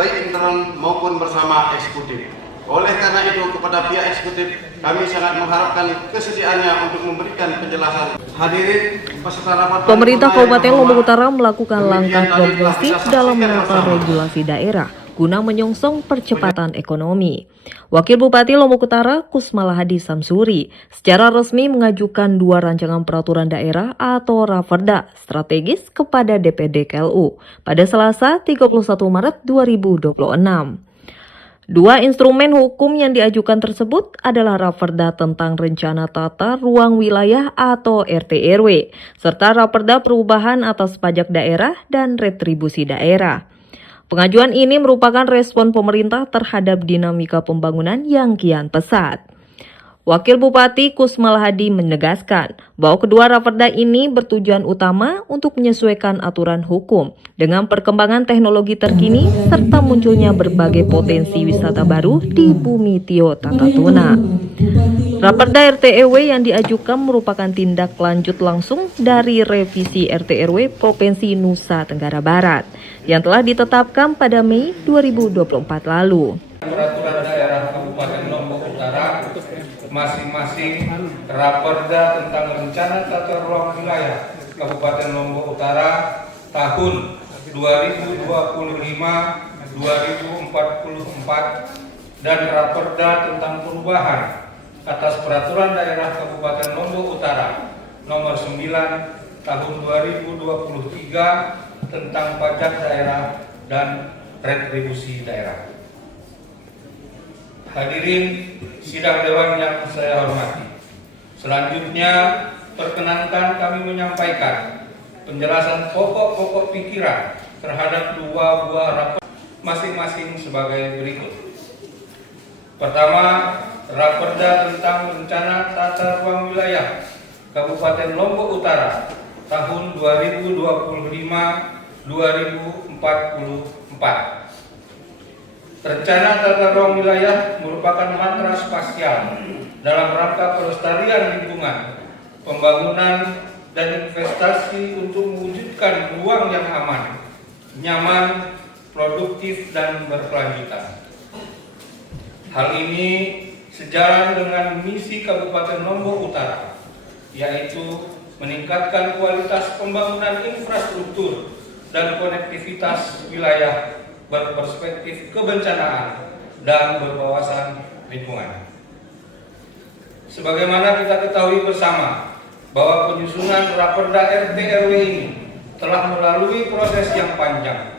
baik internal maupun bersama eksekutif. Oleh karena itu, kepada pihak eksekutif, kami sangat mengharapkan kesediaannya untuk memberikan penjelasan. Hadirin peserta rapat. Pemerintah Kabupaten Lombok Utara melakukan langkah progresif dalam menata regulasi daerah guna menyongsong percepatan ekonomi. Wakil Bupati Lombok Utara, Kusmala Hadi Samsuri, secara resmi mengajukan 2 rancangan peraturan daerah atau Raperda strategis kepada DPD KLU pada Selasa 31 Maret 2026. 2 instrumen hukum yang diajukan tersebut adalah Raperda tentang Rencana Tata Ruang Wilayah atau RT/RW, serta Raperda Perubahan atas Pajak Daerah dan Retribusi Daerah. Pengajuan ini merupakan respon pemerintah terhadap dinamika pembangunan yang kian pesat. Wakil Bupati Kusmala Hadi menegaskan bahwa kedua raperda ini bertujuan utama untuk menyesuaikan aturan hukum dengan perkembangan teknologi terkini serta munculnya berbagai potensi wisata baru di Bumi Tio Tatatuna. Raperda RT/RW yang diajukan merupakan tindak lanjut langsung dari revisi RT/RW Provinsi Nusa Tenggara Barat yang telah ditetapkan pada Mei 2024 lalu. Peraturan daerah Kabupaten Lombok Utara masing-masing Raperda tentang Rencana Tata Ruang Wilayah Kabupaten Lombok Utara tahun 2025-2044 dan Raperda tentang Perubahan atas Peraturan Daerah Kabupaten Lombok Utara nomor 9 tahun 2023 tentang pajak daerah dan retribusi daerah. Hadirin sidang dewan yang saya hormati. Selanjutnya, perkenankan kami menyampaikan penjelasan pokok-pokok pikiran terhadap 2 buah raperda masing-masing sebagai berikut. Pertama, Raperda tentang Rencana Tata Ruang Wilayah Kabupaten Lombok Utara tahun 2025-2044. Rencana Tata Ruang Wilayah merupakan mantra spasial dalam rangka pelestarian lingkungan, pembangunan, dan investasi untuk mewujudkan ruang yang aman, nyaman, produktif, dan berkelanjutan. Hal ini sejalan dengan misi Kabupaten Lombok Utara, yaitu meningkatkan kualitas pembangunan infrastruktur dan konektivitas wilayah berperspektif kebencanaan dan berwawasan lingkungan. Sebagaimana kita ketahui bersama bahwa penyusunan Raperda RT/RW ini telah melalui proses yang panjang,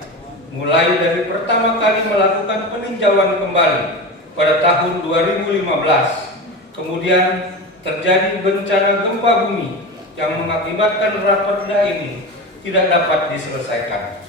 mulai dari pertama kali melakukan peninjauan kembali pada tahun 2015, kemudian terjadi bencana gempa bumi yang mengakibatkan Raperda ini tidak dapat diselesaikan.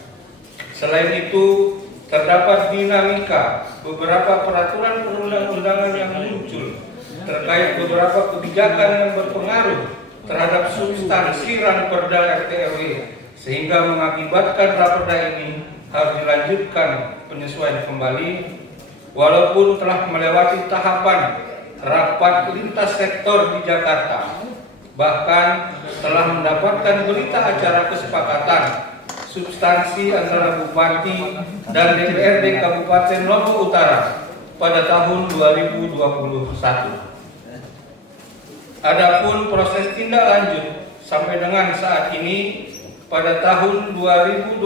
Selain itu, terdapat dinamika beberapa peraturan perundang-undangan yang muncul terkait beberapa kebijakan yang berpengaruh terhadap substansi Raperda RT/RW sehingga mengakibatkan Raperda ini harus dilanjutkan penyesuaian kembali walaupun telah melewati tahapan rapat lintas sektor di Jakarta, bahkan telah mendapatkan berita acara kesepakatan substansi antara Bupati dan DPRD Kabupaten Lombok Utara pada tahun 2021. Adapun proses tindak lanjut sampai dengan saat ini, pada tahun 2025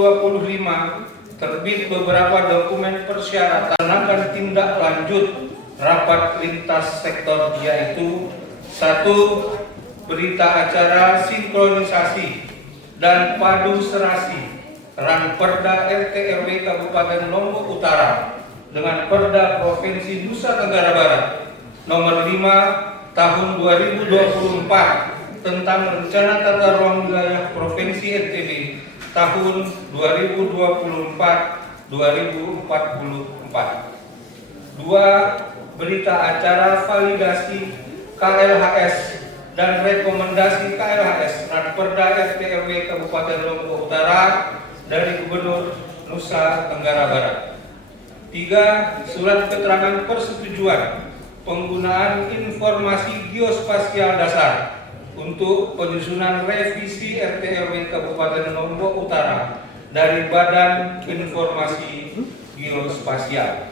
terbit beberapa dokumen persyaratan akan tindak lanjut rapat lintas sektor, yaitu 1. Berita acara sinkronisasi dan padu serasi Raperda RT/RW Kabupaten Lombok Utara dengan Perda Provinsi Nusa Tenggara Barat nomor 5 tahun 2024 tentang Rencana Tata Ruang Wilayah Provinsi NTB tahun 2024-2044. 2. Berita acara validasi KLHS dan rekomendasi KLHS Raperda RT/RW Kabupaten Lombok Utara dari Gubernur Nusa Tenggara Barat. 3. Surat keterangan persetujuan penggunaan informasi geospasial dasar untuk penyusunan revisi RT/RW Kabupaten Lombok Utara dari Badan Informasi geospasial.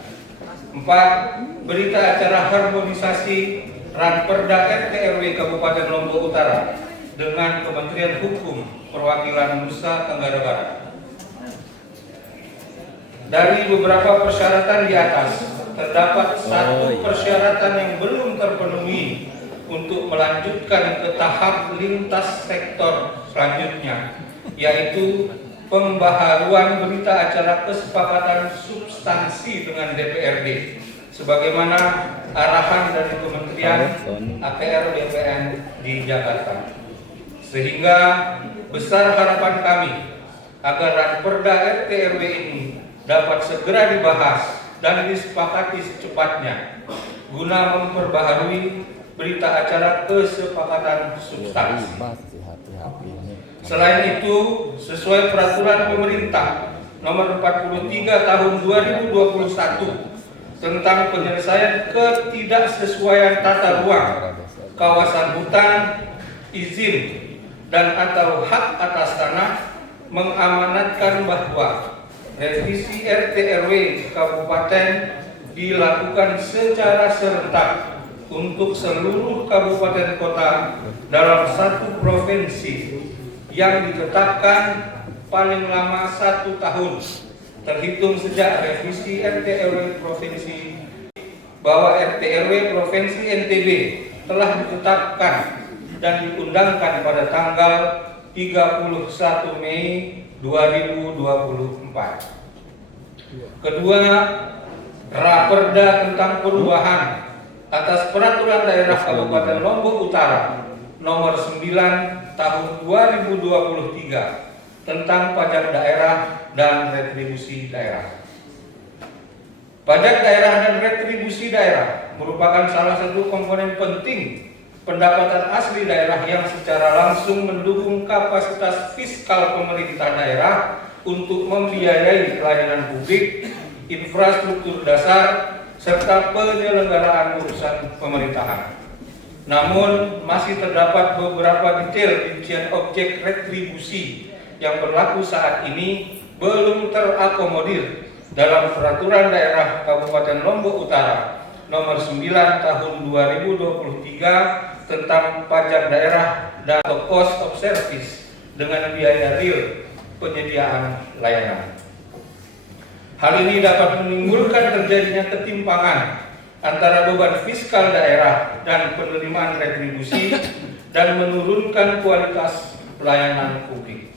4. Berita acara harmonisasi Ranperda RT/RW Kabupaten Lombok Utara dengan Kementerian Hukum Perwakilan Nusa Tenggara Barat. Dari beberapa persyaratan di atas, terdapat satu persyaratan yang belum terpenuhi untuk melanjutkan ke tahap lintas sektor selanjutnya, yaitu pembaharuan berita acara kesepakatan substansi dengan DPRD, sebagaimana arahan dari Kementerian APR BPN di Jakarta. Sehingga besar harapan kami agar Ranperda RT/RW ini dapat segera dibahas dan disepakati secepatnya guna memperbaharui berita acara kesepakatan substansi. Selain itu, sesuai peraturan pemerintah nomor 43 tahun 2021 tentang penyelesaian ketidaksesuaian tata ruang, kawasan hutan, izin, dan atau hak atas tanah mengamanatkan bahwa revisi RT/RW Kabupaten dilakukan secara serentak untuk seluruh kabupaten kota dalam satu provinsi yang ditetapkan paling lama 1 tahun terhitung sejak revisi RT/RW Provinsi, bahwa RT/RW Provinsi NTB telah ditetapkan dan diundangkan pada tanggal 31 Mei 2024. Kedua, Raperda tentang perubahan atas Peraturan Daerah Kabupaten Lombok Utara nomor 9 tahun 2023 tentang pajak daerah dan retribusi daerah. Pajak daerah dan retribusi daerah merupakan salah satu komponen penting pendapatan asli daerah yang secara langsung mendukung kapasitas fiskal pemerintah daerah untuk membiayai pelayanan publik, infrastruktur dasar, serta penyelenggaraan urusan pemerintahan. Namun, masih terdapat beberapa detail rincian objek retribusi yang berlaku saat ini belum terakomodir dalam Peraturan Daerah Kabupaten Lombok Utara nomor 9 tahun 2023 tentang pajak daerah dan cost of service dengan biaya real penyediaan layanan. Hal ini dapat menimbulkan terjadinya ketimpangan antara beban fiskal daerah dan penerimaan retribusi dan menurunkan kualitas pelayanan publik.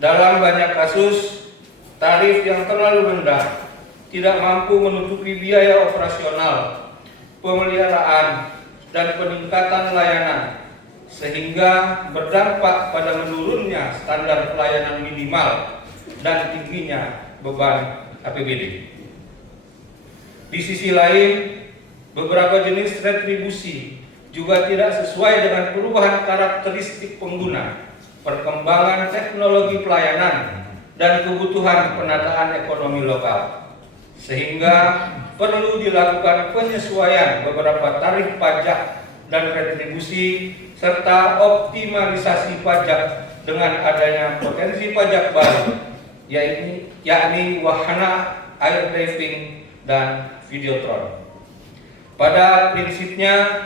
Dalam banyak kasus, tarif yang terlalu rendah tidak mampu menutupi biaya operasional, pemeliharaan, dan peningkatan layanan, sehingga berdampak pada menurunnya standar pelayanan minimal dan tingginya beban APBD. Di sisi lain, beberapa jenis retribusi juga tidak sesuai dengan perubahan karakteristik pengguna, perkembangan teknologi pelayanan, dan kebutuhan penataan ekonomi lokal, sehingga perlu dilakukan penyesuaian beberapa tarif pajak dan retribusi serta optimalisasi pajak dengan adanya potensi pajak baru, yakni wahana air diving dan videotron. Pada prinsipnya,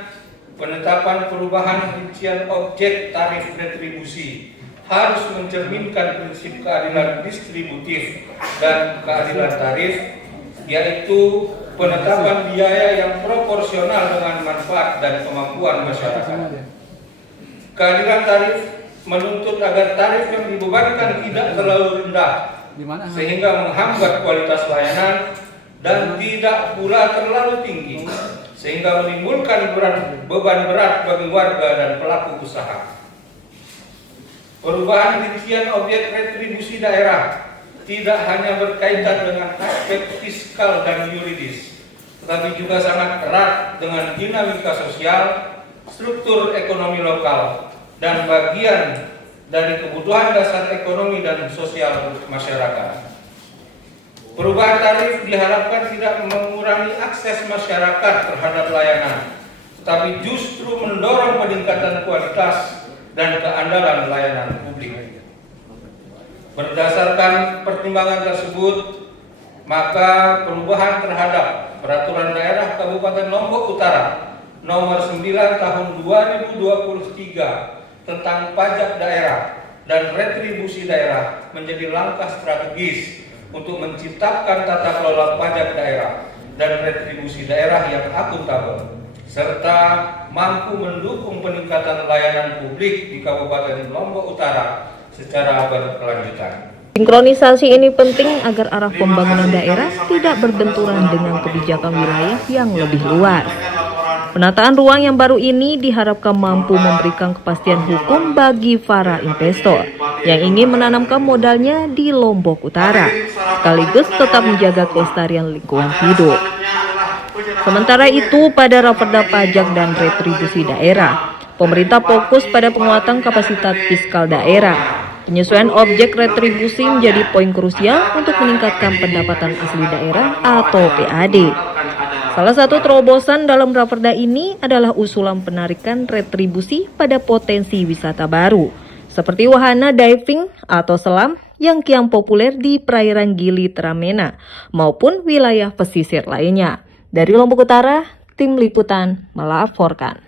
penetapan perubahan rincian objek tarif retribusi harus mencerminkan prinsip keadilan distributif dan keadilan tarif, yaitu penetapan biaya yang proporsional dengan manfaat dan kemampuan masyarakat. Keadilan tarif menuntut agar tarif yang dibebankan tidak terlalu rendah sehingga menghambat kualitas layanan dan tidak pula terlalu tinggi sehingga menimbulkan beban berat bagi warga dan pelaku usaha. Perubahan rincian objek retribusi daerah tidak hanya berkaitan dengan aspek fiskal dan yuridis, tetapi juga sangat erat dengan dinamika sosial, struktur ekonomi lokal, dan bagian dari kebutuhan dasar ekonomi dan sosial masyarakat. Perubahan tarif diharapkan tidak mengurangi akses masyarakat terhadap layanan, tetapi justru mendorong peningkatan kualitas dan keandalan layanan publik. Berdasarkan pertimbangan tersebut, maka perubahan terhadap Peraturan Daerah Kabupaten Lombok Utara Nomor 9 Tahun 2023 tentang pajak daerah dan retribusi daerah menjadi langkah strategis untuk menciptakan tata kelola pajak daerah dan retribusi daerah yang akuntabel, serta mampu mendukung peningkatan layanan publik di Kabupaten Lombok Utara secara berkelanjutan. Sinkronisasi ini penting agar arah pembangunan daerah tidak berbenturan dengan kebijakan wilayah yang lebih luas. Penataan ruang yang baru ini diharapkan mampu memberikan kepastian hukum bagi para investor yang ingin menanamkan modalnya di Lombok Utara, sekaligus tetap menjaga kelestarian lingkungan hidup. Sementara itu, pada Raperda Pajak dan Retribusi Daerah, pemerintah fokus pada penguatan kapasitas fiskal daerah. Penyesuaian objek retribusi menjadi poin krusial untuk meningkatkan pendapatan asli daerah atau PAD. Salah satu terobosan dalam raperda ini adalah usulan penarikan retribusi pada potensi wisata baru, seperti wahana diving atau selam yang kian populer di perairan Gili Tramena maupun wilayah pesisir lainnya. Dari Lombok Utara, Tim Liputan melaporkan.